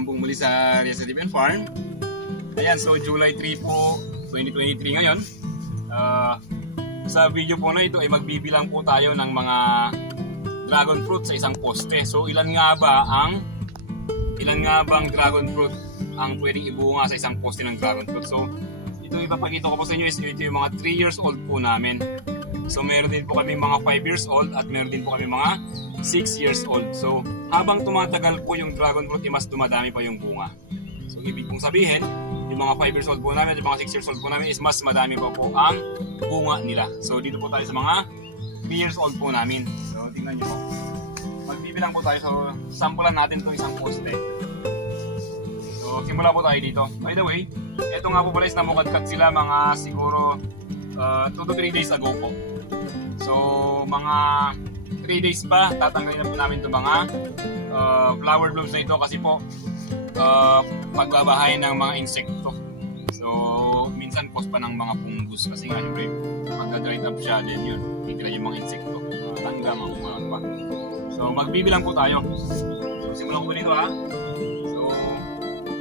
po muli sa Resident Farm. Ayan, so July 3 po, 2023 ngayon. Ah, sa video po na ito ay magbibilang po tayo ng mga dragon fruit sa isang poste. So ilan nga ba ang ilan nga bang dragon fruit ang pwedeng ibunga sa isang poste ng dragon fruit? So ito ipapakita ko po sa inyo is ito yung mga 3 years old po namin. So meron din po kami mga 5 years old at meron din po kami mga 6 years old. So habang tumatagal po yung dragon fruit, eh, mas dumadami pa yung bunga. So ibig kong sabihin, yung mga 5 years old po namin at yung mga 6 years old po namin is mas madami pa po ang bunga nila. So dito po tayo sa mga 3 years old po namin. So tingnan nyo po. Magbibilang po tayo. So sampulan natin itong isang poste. So simula po tayo dito. By the way, ito nga po pala is namukadkat sila mga siguro 2 to 3 days ago po. So mga 3 days pa, tatanggalin na po namin itong mga uh, flower blooms na ito kasi po uh, pagbabahay ng mga insekto. So, minsan cause pa ng mga fungus kasi nga syempre magka-dried up siya then yun, titira yung mga insekto. Uh, tangga, mga pa. So, magbibilang po tayo. So, simulan ko dito ha. So,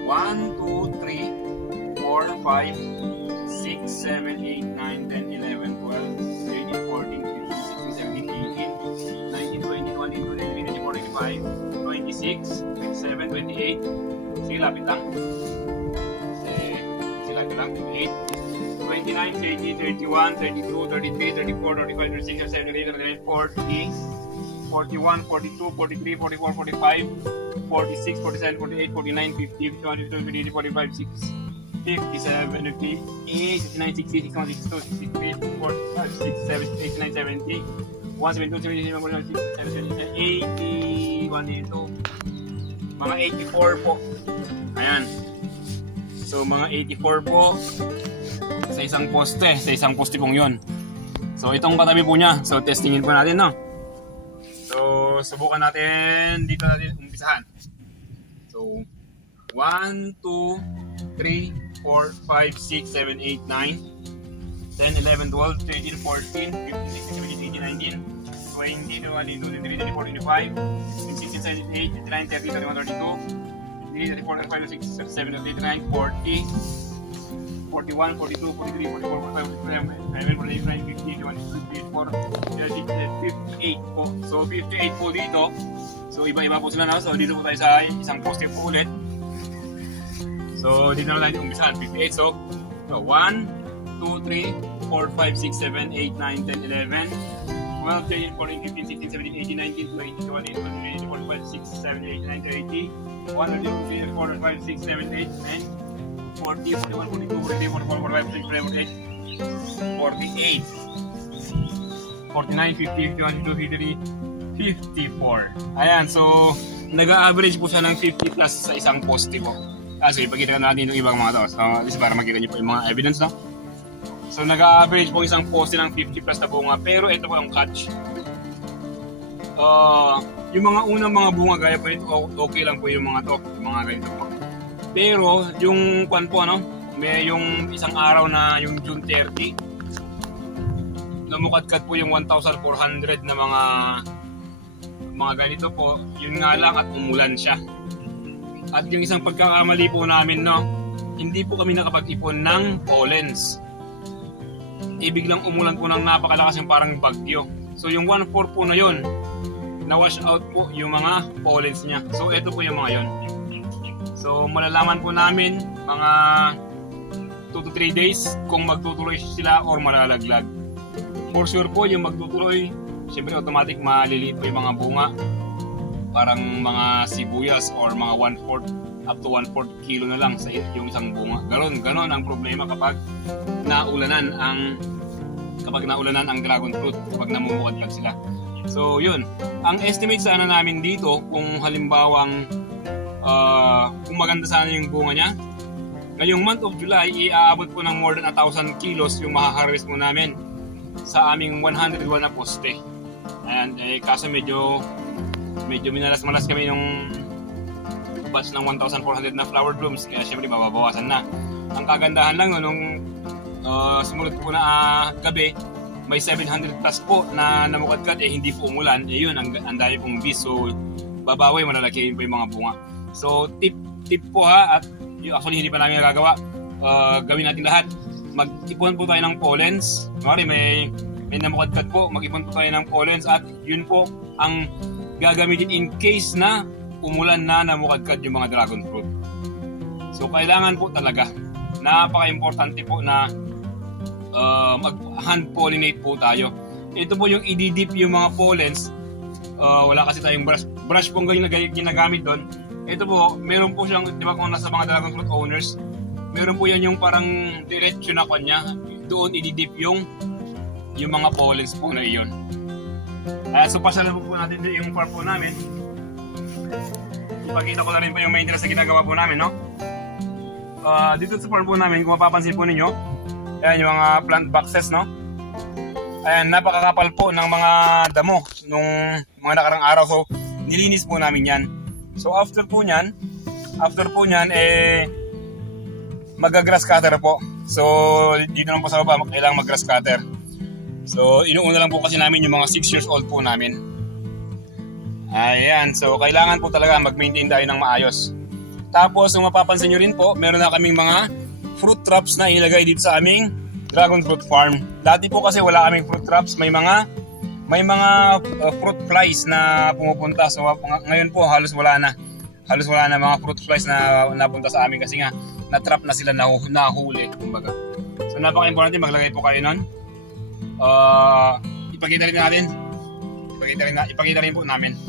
1, 2, 3, 4, 5, 6, 7, 8, 9, 26, 27, 28. Sige, lapit lang. Sige, lapit lang. 28, 29, 30, 31, 32, 33, 34, 35, 36, 37, 38, 40, 41, 42, 43, 44, 45, 46, 47, 48, 49, 50, 51, 52, 53, 45, 6, 57, 58, 59, 60, 61, 62, 63, 65, 67, 89, 70, 1, 72, 77, 49, 67, 80, 1 dito. Mga 84 po. Ayan. So mga 84 po sa isang poste, sa isang poste pong yun. So itong katabi po niya. So testingin po natin, no? So subukan natin dito natin umpisahan. So 1, 2, 3, 4, 5, 6, 7, 8, 9, 10, 11, 12, 13, 14, 15, 16, 17, 18, 19, 20, 21, 22, 23, 24, 25, 26, 27, 28, 29, 30, 31, 32, 33, 34, 35, 36, 37, 38, 39, 40, 41, 42, 43, 44, 45, 47, 48, 49, 50, 51, 52, 53, 58 po. So 58 po dito. So iba-iba po sila na. So dito po tayo sa isang poste po ulit. So dito na tayo umpisahan. 58. So, so 1, 2, 3, 4, 5, 6, 7, 8, 9, 10, 11, 12, 13, 14, 15, 16, 17, 18, 19, 20, 21, 22, 23, 24, 25, 6, 7, 8, 9, 30, 1, 2, 3, 4, 5, 6, 7, 8, 9, 40, 41, 42, 43, 44, 45, 46, 47, 48, 49, 50, 51, 52, 53, 54. Ayan, so nag-average po siya ng 50 plus sa isang poste po. Ah, so ipakita natin yung ibang mga to. So, least para makita niyo po yung mga evidence, no? So, nag-average po isang poste ng 50 plus na bunga. Pero ito po yung catch. Uh, yung mga unang mga bunga gaya po nito, okay lang po yung mga to. Mga ganito po. Pero, yung kwan po, ano? May yung isang araw na yung June 30, lumukadkad po yung 1,400 na mga mga ganito po. Yun nga lang at umulan siya. At yung isang pagkakamali po namin, no, hindi po kami nakapag-ipon ng pollens. Ibig lang umulan po ng napakalakas yung parang bagyo. So yung 1-4 po na yun, na-wash out po yung mga pollens niya. So ito po yung mga yun. So malalaman po namin mga 2 to 3 days kung magtutuloy sila or malalaglag. For sure po yung magtutuloy, syempre automatic maliliit po yung mga bunga parang mga sibuyas or mga 1/4 up to 1/4 kilo na lang sa yung isang bunga. Ganon, ganon ang problema kapag naulanan ang kapag naulanan ang dragon fruit, kapag namumukadkad sila. So, yun. Ang estimate sana namin dito, kung halimbawang uh, kung maganda sana yung bunga niya, ngayong month of July, iaabot po ng more than 1,000 kilos yung mahaharvest po namin sa aming 101 na poste. And eh, kaso medyo medyo minalas-malas kami nung batch ng 1,400 na flower blooms kaya syempre bababawasan na. Ang kagandahan lang nung uh, sumunod po na uh, gabi may 700 plus po na namukadkad eh hindi po umulan eh yun ang, ang dami pong bees so babawi malalaki po yung mga bunga. So tip tip po ha, at yung actually hindi pa namin nagagawa, uh, gawin natin lahat. Mag-ipon po tayo ng pollens. Mari may may namukadkad po, mag-ipon po tayo ng pollens at yun po ang gagamitin in case na umulan na namukadkad yung mga dragon fruit. So kailangan po talaga, napaka-importante po na uh, mag-hand pollinate po tayo. Ito po yung ididip yung mga pollens. Uh, wala kasi tayong brush. Brush po ang ganyan na ginagamit doon. Ito po, meron po siyang, di ba kung nasa mga dragon fruit owners, meron po yan yung parang diretsyo na kanya. Doon ididip yung yung mga pollens po na iyon. Uh, so pasalan po, po natin yung farm po namin. Ipakita ko na rin po yung maintenance na ginagawa po namin, no? Uh, dito sa farm po namin, kung mapapansin po ninyo, ayan yung mga plant boxes, no? Ayan, napakakapal po ng mga damo nung mga nakarang araw. So, nilinis po namin yan. So, after po nyan, after po nyan, eh, magagrass cutter po. So, dito lang po sa baba, kailangan mag-grass cutter. So, inuuna lang po kasi namin yung mga 6 years old po namin. Ayan, so kailangan po talaga mag-maintain tayo ng maayos. Tapos, kung mapapansin nyo rin po, meron na kaming mga fruit traps na ilagay dito sa aming dragon fruit farm. Dati po kasi wala kaming fruit traps, may mga may mga uh, fruit flies na pumupunta. So ng- ngayon po halos wala na. Halos wala na mga fruit flies na napunta sa amin kasi nga na-trap na sila nahu nahuli, kumbaga. So napaka-importante maglagay po kayo nun. Uh, ipakita rin natin. Ipakita rin, na, ipakita rin po namin.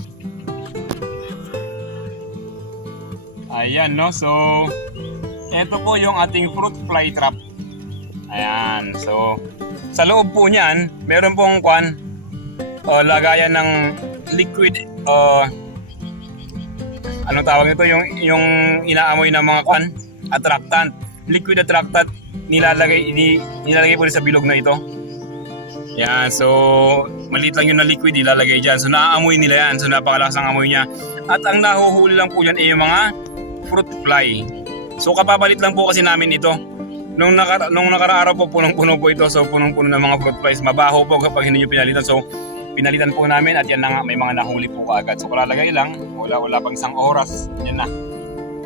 Ayan, no? So, ito po yung ating fruit fly trap. Ayan, so, sa loob po niyan, meron pong kwan, o lagayan ng liquid, o ano tawag nito, yung, yung inaamoy ng mga kwan, attractant. Liquid attractant, nilalagay, ni, nilalagay po sa bilog na ito. Yan, so maliit lang yun na liquid ilalagay dyan. So naaamoy nila yan. So napakalakas ang amoy niya. At ang nahuhuli lang po yan ay yung mga fruit fly. So kapapalit lang po kasi namin ito. Nung, naka, nung nakaraaraw po, punong-puno po ito. So punong-puno ng mga fruit flies. Mabaho po kapag hindi nyo pinalitan. So pinalitan po namin at yan na nga, may mga nahuli po kaagad. So kalalagay lang, wala, wala pang isang oras. Yan na.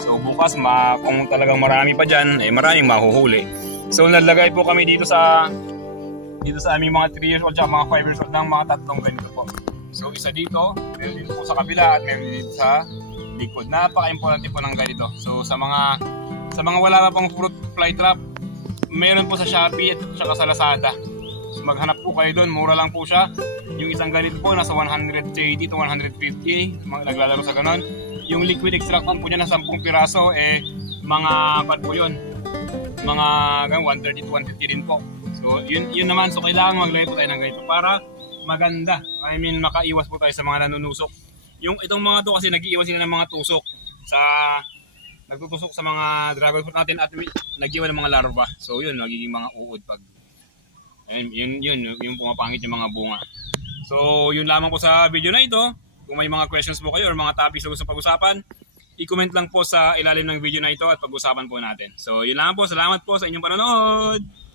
So bukas, ma, kung talagang marami pa dyan, eh maraming mahuhuli. So nalagay po kami dito sa dito sa aming mga 3 years old at mga 5 years old ng mga tatlong ganito po. So isa dito, meron din po sa kabila at meron din sa likod. Napaka-importante po ng ganito. So sa mga sa mga wala pa pang fruit fly trap, meron po sa Shopee at saka sa Lazada. So maghanap po kayo doon, mura lang po siya. Yung isang ganito po nasa 130 to 150, mga naglalaro sa ganon. Yung liquid extractant po niya na 10 piraso eh mga pad po yun. Mga ganun, 130 to 150 din po. So, yun, yun naman. So, kailangan maglagay po tayo ng ganito para maganda. I mean, makaiwas po tayo sa mga nanunusok. Yung itong mga to kasi nag-iiwan sila ng mga tusok sa nagtutusok sa mga dragon fruit natin at nag-iwan ng mga larva. So, yun, nagiging mga uod pag ayun, yun, yun, yung pumapangit yung mga bunga. So, yun lamang po sa video na ito. Kung may mga questions po kayo or mga topics na gusto pag-usapan, i-comment lang po sa ilalim ng video na ito at pag-usapan po natin. So, yun lang po. Salamat po sa inyong panonood!